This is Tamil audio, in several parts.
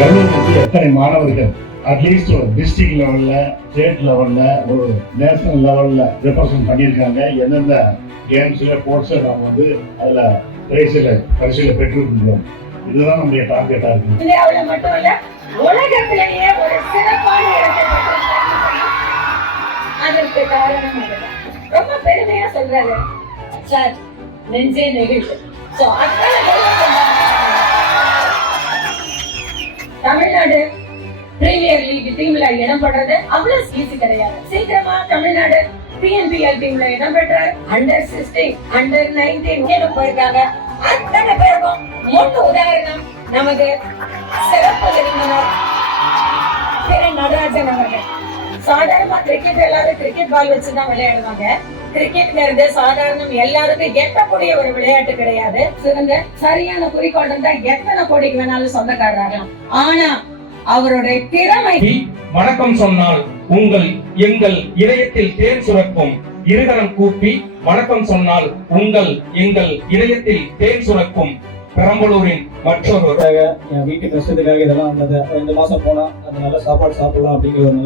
எத்தனை மாணவர்கள் அட்லீஸ்ட் ஒரு டிஸ்ட்ரிக்ட் லெவல்ல, ஸ்டேட் லெவல்ல, ஒரு நேஷனல் லெவல்ல ரெப்ரசன்ட் பண்ணியிருக்காங்க. எந்தெந்த கேம்ஸ்ல ஸ்போர்ட்ஸ்ல நம்ம அதுல பரிசுகளை பெற்றிருக்கிறோம். இதுதான் நம்முடைய டார்கெட்டா இருக்கு. இந்தியாவுல மட்டும் இல்ல, உலகத்திலேயே ஒரு சிறப்பான இடத்தை அதற்கு காரணம் அதுதான். ரொம்ப பெருமையா சொல்றாரு சார், நெஞ்சே நெகிழ்வு. தமிழ்நாடு பிரீமியர் லீக் டீம்ல இடம் பண்றது அவ்வளவு ஈஸி கிடையாது. சீக்கிரமா தமிழ்நாடு PNPL டீம்ல இடம் பெற்ற அண்டர் 16, அண்டர் 19 போயிருக்காங்க. அத்தனை பேருக்கும் முன் உதாரணம் நமக்கு சிறப்பு விருந்தினர் திரு நடராஜன் அவர்கள். சாதாரணமா கிரிக்கெட் எல்லாரும் கிரிக்கெட் பால் வச்சுதான் விளையாடுவாங்க. கிரிக்கெட்ங்கிறது சாதாரணம் எல்லாருக்கும் எட்டக்கூடிய ஒரு விளையாட்டு கிடையாது. சிறந்த சரியான குறிக்கோள் இருந்தா எத்தனை கோடிக்கு வேணாலும் சொந்தக்காரராகலாம். ஆனா அவருடைய திறமை. வணக்கம் சொன்னால் எங்கள் இதயத்தில் தேன் சுரக்கும். இருகரம் கூப்பி வணக்கம் சொன்னால் எங்கள் இதயத்தில் தேன் சுரக்கும். பெரம்பலூரின் மற்றொரு என் வீட்டு கஷ்டத்துக்காக இதெல்லாம் வந்தது. 2 மாசம் போனா அந்த நல்ல சாப்பாடு சாப்பிடலாம் அப்படிங்கிற ஒரு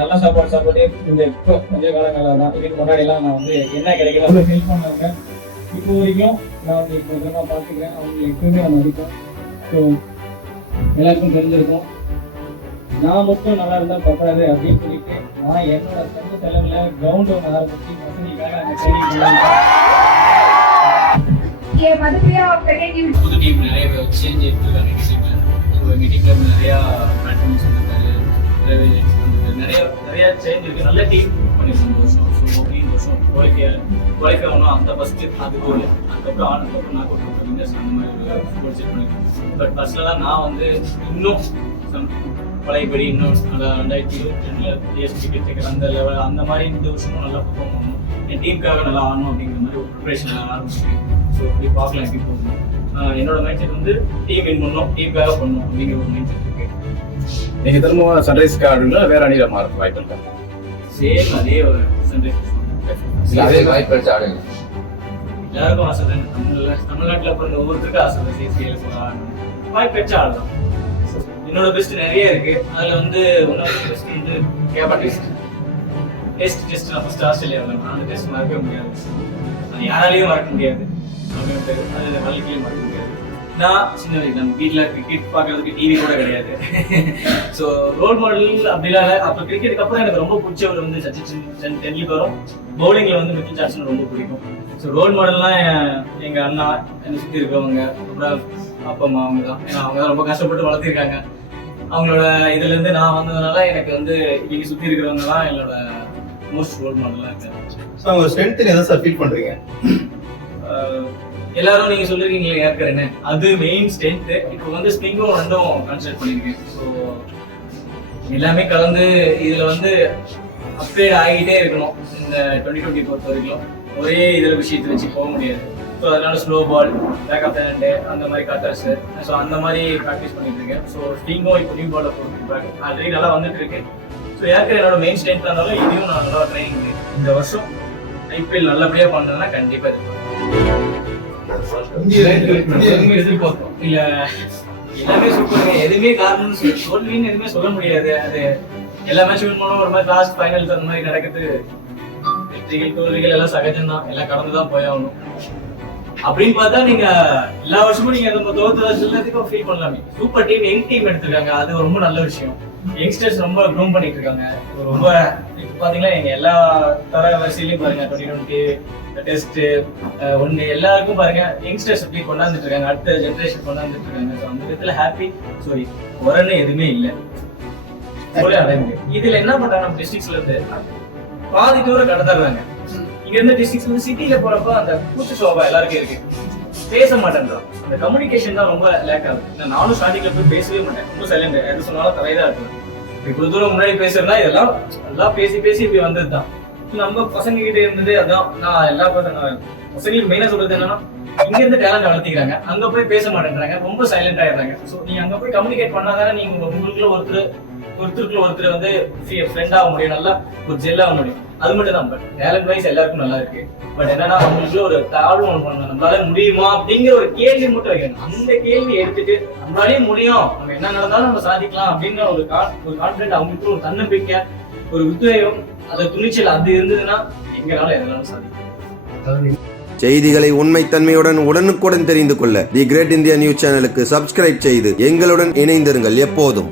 நல்ல சாப்பாடு சாப்பிட்டு இந்த இப்போ கொஞ்ச காலங்களாக தான். இதுக்கு முன்னாடி எல்லாம் நான் என்ன கிடைக்கல அவ்வளோ ஹெல்ப் பண்ணாங்க. இப்போ வரைக்கும் நான் இப்போ பார்த்துக்கிறேன். அவங்க எப்பவுமே நான் மதிப்பேன். ஸோ எல்லாருக்கும் தெரிஞ்சிருக்கும். நான் மட்டும் நல்லா இருந்தால் பத்தாது அப்படின்னு சொல்லிட்டு நான் என்னோட சொந்த செலவில் கிரவுண்ட் ஒன்று ஆரம்பிச்சு வசதிக்காக அந்த ட்ரைனிங் புது டீம் நிறைய சேஞ்ச் எடுத்துருக்காங்க. மீட்டிங்ல நிறையா பேட்டர்ன் சொல்லியிருக்காரு, நிறைய சேஞ்ச் இருக்கு. நல்ல டீம் பண்ணி சந்தோஷம். ஸோ இந்த வருஷம் குவாலிஃபை ஆகணும். அந்த ஃபர்ஸ்ட் அது கோல். அதுக்கப்புறம் ஆனதுக்கப்புறம் நான் கொடுத்த வின்னர்ஸ் அந்த மாதிரி ஸ்கோர் செட் பண்ணிருக்கேன். பட் ஃபர்ஸ்ட்லாம் நான் இன்னும் பழையபடி இன்னும் 2022 டிஎஸ்பி கிரிக்கெட் அந்த லெவல் அந்த மாதிரி இந்த வருஷமும் நல்லா பர்ஃபார்ம் பண்ணணும். என் டீமுக்காக நல்லா ஆடணும் அப்படிங்கிற மாதிரி ஒரு ப்ரிப்பரேஷன் ஆரம்பிச்சிருக்கேன். ஸோ அப்படி பார்க்கலாம் எப்படி போகணும். என்னோட மைண்ட் செட் டீம் வின் பண்ணணும், டீமுக்காக பண்ணணும் அப்படிங்கிற ஒரு மைண்ட் செட் இருக்கு. நீங்க திரும்ப சன்ரைஸ்க்கு ஆடுங்களா வேற அணியில மாற வாய்ப்பு இருக்கா? சேம் அதே ஒரு சன்ரைஸ் அதே வாய்ப்பு எடுத்து ஆடுங்க. எல்லாருக்கும் ஆசை தான். தமிழ்நாட்டில் பிறந்த ஒவ்வொருத்தருக்கும் ஆசை தான். சிசிஏல ஆடணும், வாய்ப்பு வச்சு ஆடலாம். என்னோட பெஸ்ட் நிறைய இருக்கு. அதுல ஒன்னோட பெஸ்ட் கேபன் டெஸ்ட் நான் ஃபர்ஸ்ட் ஆஸ்திரேலியாவில் அந்த டெஸ்ட் மறக்கவே முடியாது. அது யாராலையும் மறக்க முடியாது. அது வாழ்க்கையிலையும் மறக்க முடியாது. நான் சின்ன வயசு நம்ம வீட்டில் கிரிக்கெட் பார்க்கறதுக்கு டிவி கூட கிடையாது. ஸோ ரோல் மாடல் அப்படிலாம். அப்போ கிரிக்கெட்டுக்கு அப்புறம் எனக்கு ரொம்ப பிடிச்சவர் சச்சின் டெண்டுல்கரும், பவுலிங்கில் மிக்கல் ஜான்சன் ரொம்ப பிடிக்கும். ஸோ ரோல் மாடல்லாம் எங்கள் அண்ணா, என்னை சுற்றி இருக்கிறவங்க, அப்புறம் அப்பா அம்மா அவங்க தான். ஏன்னா அவங்க தான் ரொம்ப கஷ்டப்பட்டு வளர்த்திருக்காங்க. அவங்களோட இதுலேருந்து நான் வந்ததுனால எனக்கு இங்கே சுற்றி இருக்கிறவங்க தான் என்னோட மோஸ்ட் ரோல் மாடலாக இருக்காங்க. ஸோ அவங்க ஸ்ட்ரென்த்து எதை சார் ஃபீல் பண்ணுறீங்க? எல்லாரும் நீங்க சொல்லிருக்கீங்களே ஏற்கனவே அது மெயின் ஸ்ட்ரென்த். இப்போ ஸ்பிங்கும் ரெண்டும் கன்சிடர் பண்ணிருக்கேன். ஸோ எல்லாமே கலந்து இதுல அப்கிரேட் ஆகிட்டே இருக்கணும். இந்த 2020 பொறுத்த வரைக்கும் ஒரே இதுல விஷயத்தை வச்சு போக முடியாது. ஸோ அதனால slow ball, back of hand, அந்த மாதிரி கட்டர்ஸ், ஸோ அந்த மாதிரி ப்ராக்டிஸ் பண்ணிட்டு இருக்கேன். ஸோ ஸ்பிங்கும் இப்போ நியூ பாலை போட்டு ஆல்ரெடி நல்லா வந்துட்டு இருக்கேன். ஸோ ஏற்கனவே என்னோட மெயின் ஸ்ட்ரென்த் இருந்தாலும் இதையும் நான் நல்லா ட்ரைனிங் இந்த வருஷம் IPL நல்லபடியா பண்ணதுன்னா கண்டிப்பா எதிர்பார்க்கும். இல்ல எல்லாமே சூப்பருங்க. எதுவுமே காரணம்னு தோல்வின்னு எதுவுமே சொல்ல முடியாது. அது எல்லா மேட்ச் வின் பண்ணணும். ஒரு மாதிரி லாஸ்ட் ஃபைனல்ஸ் அந்த மாதிரி நடக்குது. வெற்றிகள் தோல்விகள் எல்லாம் சகஜம்தான். எல்லாம் கடந்துதான் போயாகணும். அப்படின்னு பார்த்தா நீங்க எல்லா வருஷமும் நீங்க நம்ம தோத்து எல்லாத்துக்கும் ஃபீல் பண்ணலாமே. சூப்பர் டீம், யங் டீம் எடுத்திருக்காங்க. அது ரொம்ப நல்ல விஷயம். யங்ஸ்டர்ஸ் ரொம்ப க்ரூம் பண்ணிட்டு இருக்காங்க. ரொம்ப இப்போ பாத்தீங்கன்னா எங்க எல்லா தர வரிசையிலையும் பாருங்க 2020 டெஸ்ட் ஒன்று எல்லாருக்கும் பாருங்க யங்ஸ்டர்ஸ் எப்படி கொண்டாந்துட்டு இருக்காங்க. அடுத்த ஜென்ரேஷன் கொண்டாந்துட்டு இருக்காங்க. ஸோ அந்த விதத்துல ஹாப்பி. சாரி உரன்னு எதுவுமே இல்லை. இதுல என்ன பண்றாங்க, நம்ம டிஸ்ட்ரிக்ட்ஸ்ல இருந்து பாதி தூரம் கடந்துடுறாங்க. இங்க இருந்து டிஸ்ட்ரிக்ட்ஸ் சிட்டில போறப்ப அந்த கூச்ச சோபா எல்லாருக்கும் இருக்கு. பேச மாட்டேன்றான். அந்த கம்யூனிகேஷன் தான் ரொம்ப லேக் ஆகுது. நானும் ஸ்டார்டிங்ல போய் பேசவே மாட்டேன். ரொம்ப சைலண்ட். எது சொன்னாலும் தலைதான் இருக்கும். இவ்வளவு தூரம் முன்னாடி பேசுறதுனா இதெல்லாம் எல்லாம் பேசி இப்படி வந்ததுதான். நம்ம பசங்க கிட்ட இருந்தது அதான். நான் எல்லா பசங்களுக்கு மெயினா சொல்றது என்னன்னா, இங்க இருந்து டேலண்ட் வளர்த்திக்கிறாங்க, அங்க போய் பேச மாட்டேன்றாங்க, ரொம்ப சைலண்ட் ஆயிடுறாங்க. ஸோ நீங்க அங்க போய் கம்யூனிகேட் பண்ணாதானே நீங்க உங்களுக்குள்ள ஒருத்தர் ஒருத்தருக்குள்ள ஒருத்தர் வந்து ஃப்ரெண்ட் ஆக முடியும், நல்லா ஒரு ஜெல் ஆக முடியும். அது மட்டும் தான். பட் டேலண்ட் வைஸ் எல்லாருக்கும் நல்லா இருக்கு. பட் என்னன்னா அவங்களுக்குள்ள ஒரு தாழ்வு ஒன்று பண்ணணும், நம்மளால முடியுமா அப்படிங்கிற ஒரு கேள்வி மட்டும் வைக்கணும். அந்த கேள்வி எடுத்துட்டு நம்மளாலே முடியும், நம்ம என்ன நடந்தாலும் நம்ம சாதிக்கலாம் அப்படிங்கிற ஒரு கான்பிடன்ட், அவங்களுக்கு ஒரு தன்னம்பிக்கை, ஒரு உத்வேகம், அந்த துணிச்சல் அது இருந்ததுன்னா எங்கனால எதனாலும் சாதிக்கும். செய்திகளை உண்மைத்தன்மையுடன் உடனுக்குடன் தெரிந்து கொள்ள தி கிரேட் இந்தியா நியூஸ் சேனலுக்கு சப்ஸ்கிரைப் செய்து எங்களுடன் இணைந்திருங்கள் எப்போதும்.